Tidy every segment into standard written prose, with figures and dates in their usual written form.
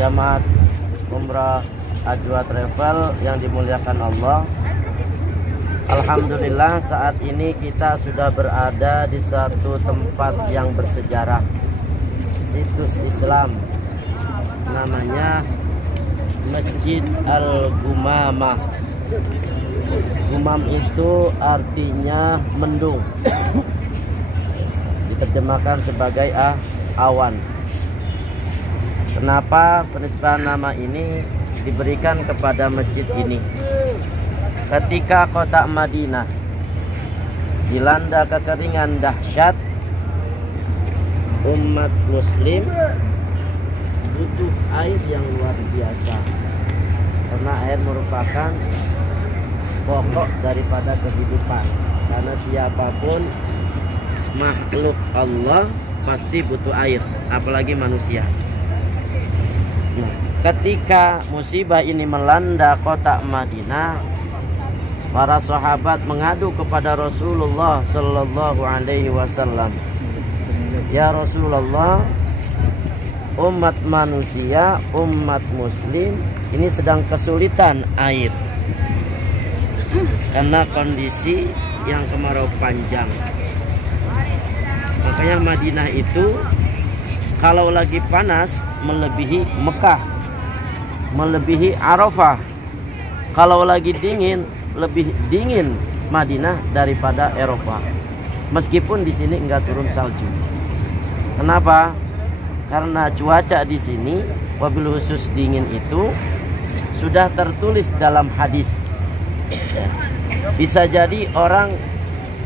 Jamaah Umrah Ajwa Travel yang dimuliakan Allah. Alhamdulillah saat ini kita sudah berada di suatu tempat yang bersejarah, situs Islam, namanya Masjid Al-Gumamah. Gumam itu artinya mendung, diterjemahkan sebagai awan. Kenapa penisbahan nama ini diberikan kepada masjid ini? Ketika kota Madinah dilanda kekeringan dahsyat, umat muslim butuh air yang luar biasa, karena air merupakan pokok daripada kehidupan. Karena siapapun makhluk Allah pasti butuh air, apalagi manusia. Nah, ketika musibah ini melanda kota Madinah, para sahabat mengadu kepada Rasulullah Sallallahu Alaihi Wasallam, ya Rasulullah, umat manusia, umat muslim ini sedang kesulitan air karena kondisi yang kemarau panjang. Makanya Madinah itu kalau lagi panas melebihi Mekah, melebihi Arafah. Kalau lagi dingin, lebih dingin Madinah daripada Eropa. Meskipun di sini enggak turun salju. Kenapa? Karena cuaca di sini, wabil khusus dingin itu sudah tertulis dalam hadis. Bisa jadi orang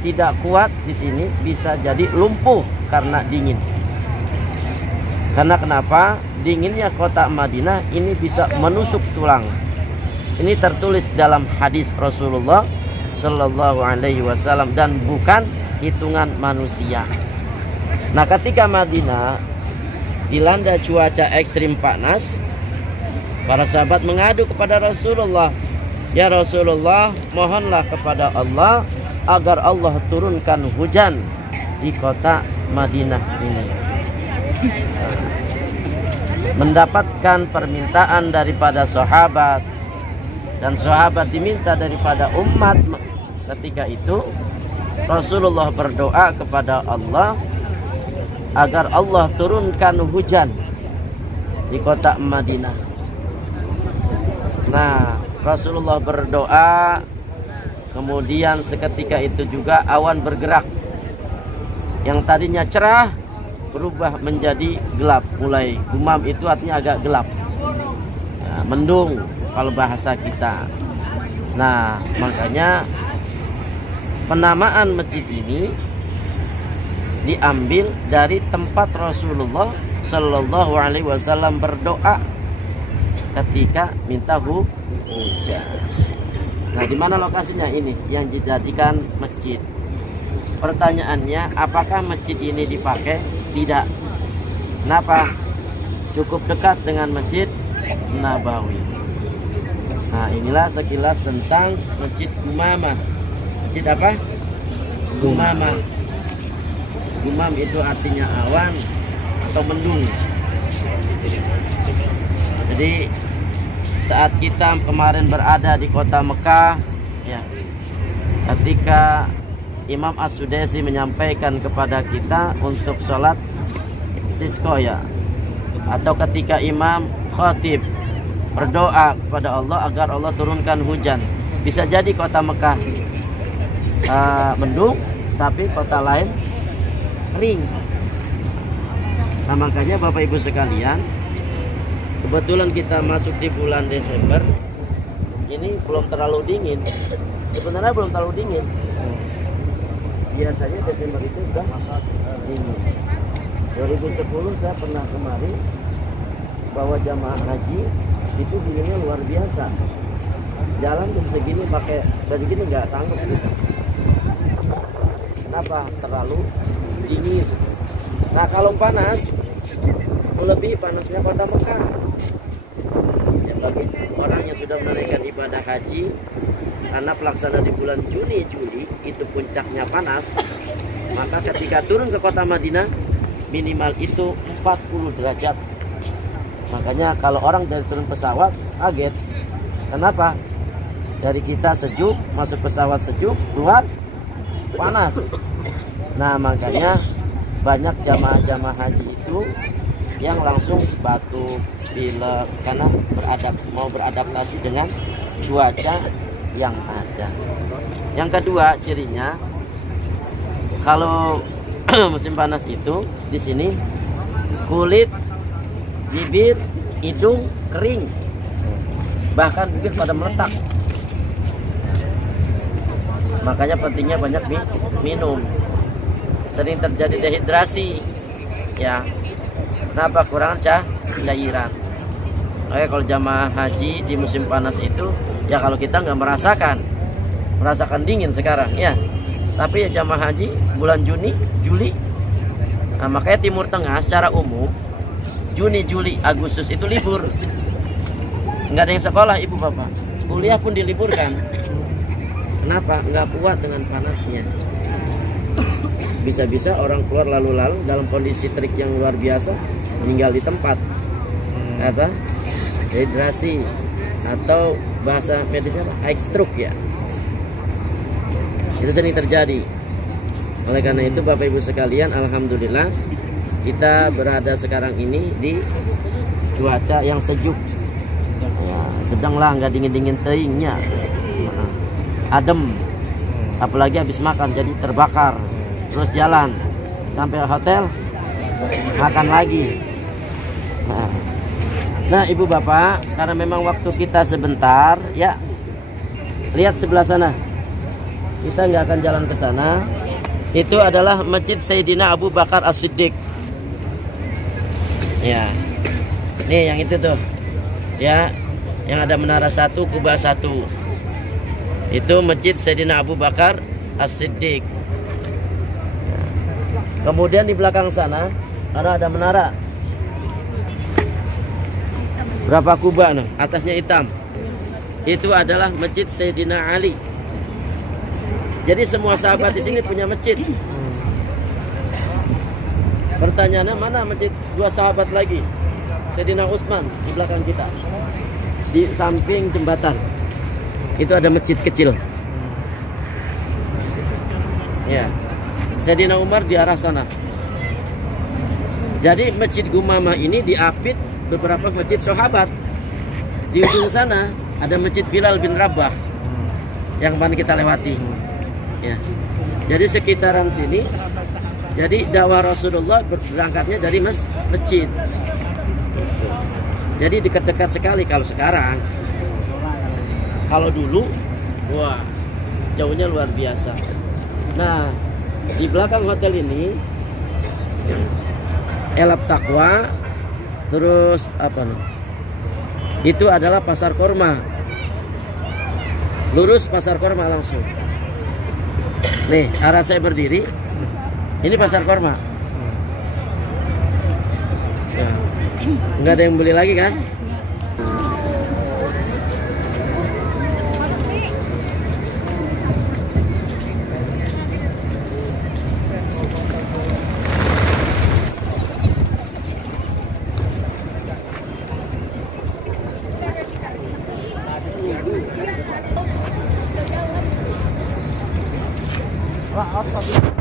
tidak kuat di sini, bisa jadi lumpuh karena dingin. Karena kenapa? Dinginnya kota Madinah ini bisa menusuk tulang. Ini tertulis dalam hadis Rasulullah Sallallahu Alaihi Wasallam dan bukan hitungan manusia. Nah, ketika Madinah dilanda cuaca ekstrim panas, para sahabat mengadu kepada Rasulullah, ya Rasulullah, mohonlah kepada Allah agar Allah turunkan hujan di kota Madinah ini. Mendapatkan permintaan daripada sahabat, dan sahabat diminta daripada umat. Ketika itu Rasulullah berdoa kepada Allah agar Allah turunkan hujan di kota Madinah. Nah, Rasulullah berdoa, kemudian seketika itu juga awan bergerak. Yang tadinya cerah berubah menjadi gelap. Mulai gumam itu artinya agak gelap, nah, mendung kalau bahasa kita. Nah, makanya penamaan masjid ini diambil dari tempat Rasulullah Sallallahu Alaihi Wasallam berdoa ketika minta hujan. Nah, di mana lokasinya ini yang dijadikan masjid? Pertanyaannya, apakah masjid ini dipakai? Tidak. Kenapa? Cukup dekat dengan Masjid Nabawi. Nah, inilah sekilas tentang Masjid Gumamah. Masjid apa? Gumamah. Gumam itu artinya awan atau mendung. Jadi saat kita kemarin berada di kota Mekah, ya, ketika Imam As-Sudesi menyampaikan kepada kita untuk sholat istisqa, ya, atau ketika Imam Khatib berdoa kepada Allah agar Allah turunkan hujan. Bisa jadi kota Mekah mendung, tapi kota lain kering. Nah, makanya Bapak Ibu sekalian, kebetulan kita masuk di bulan Desember, ini belum terlalu dingin. Sebenarnya belum terlalu dingin. Biasanya Desember itu sudah dingin. 2010 saya pernah kemari bawa jamaah haji, itu dinginnya luar biasa. Jalan jam segini pakai baju gini nggak sanggup gitu. Kenapa? Terlalu dingin. Nah, kalau panas melebihi panasnya kota Mekah. Ya, bagi orang yang sudah menunaikan ibadah haji, karena pelaksanaan di bulan Juni Juli itu puncaknya panas, maka ketika turun ke kota Madinah minimal itu 40 derajat. Makanya kalau orang dari turun pesawat kaget. Kenapa? Dari kita sejuk, masuk pesawat sejuk, keluar panas. Nah makanya banyak jamaah-jamaah haji itu yang langsung batuk, pilek, karena mau beradaptasi dengan cuaca yang ada. Yang kedua cirinya, kalau musim panas itu di sini kulit, bibir, hidung kering, bahkan bibir pada meletak. Makanya pentingnya banyak minum. Sering terjadi dehidrasi, ya. Kenapa? Kurang cairan. Oke, kalau jamaah haji di musim panas itu, ya kalau kita nggak merasakan dingin sekarang, ya. Tapi ya jamaah haji bulan Juni, Juli, nah, makanya Timur Tengah secara umum Juni, Juli, Agustus itu libur. Nggak ada yang sekolah, ibu bapak. Kuliah pun diliburkan. Kenapa? Nggak kuat dengan panasnya. Bisa-bisa orang keluar lalu-lalu dalam kondisi terik yang luar biasa, meninggal di tempat. Apa? Dehidrasi atau bahasa medisnya heat stroke, ya. Itu sering terjadi. Oleh karena itu Bapak Ibu sekalian, alhamdulillah kita berada sekarang ini di cuaca yang sejuk. Ya, sedanglah nggak dingin-dingin teingnya. Adem. Apalagi habis makan jadi terbakar. Terus jalan sampai hotel, makan lagi. Nah ibu bapak, karena memang waktu kita sebentar, ya, lihat sebelah sana. Kita nggak akan jalan ke sana. Itu adalah Masjid Sayyidina Abu Bakar As-Siddiq. Ya, nih yang itu tuh, ya, yang ada menara 1, kubah 1. Itu Masjid Sayyidina Abu Bakar As-Siddiq. Kemudian di belakang sana ada menara. Berapa kubah nah? Atasnya hitam. Itu adalah Masjid Sayyidina Ali. Jadi semua sahabat di sini punya masjid. Pertanyaannya, mana masjid dua sahabat lagi? Sayyidina Utsman di belakang kita. Di samping jembatan. Itu ada masjid kecil. Ya. Sayyidina Umar di arah sana. Jadi Masjid Gumamah ini diapit beberapa masjid sahabat. Di ujung sana ada Masjid Bilal bin Rabah yang kemarin kita lewati. Ya. Jadi sekitaran sini, jadi dakwah Rasulullah berangkatnya dari masjid. Jadi dekat-dekat sekali kalau sekarang. Kalau dulu, wah, jauhnya luar biasa. Nah, di belakang hotel ini Elab Taqwa, terus apa nih? Itu adalah pasar korma. Lurus pasar korma langsung. Nih, arah saya berdiri. Ini pasar korma. Ya. Nggak ada yang beli lagi kan? Wah, apa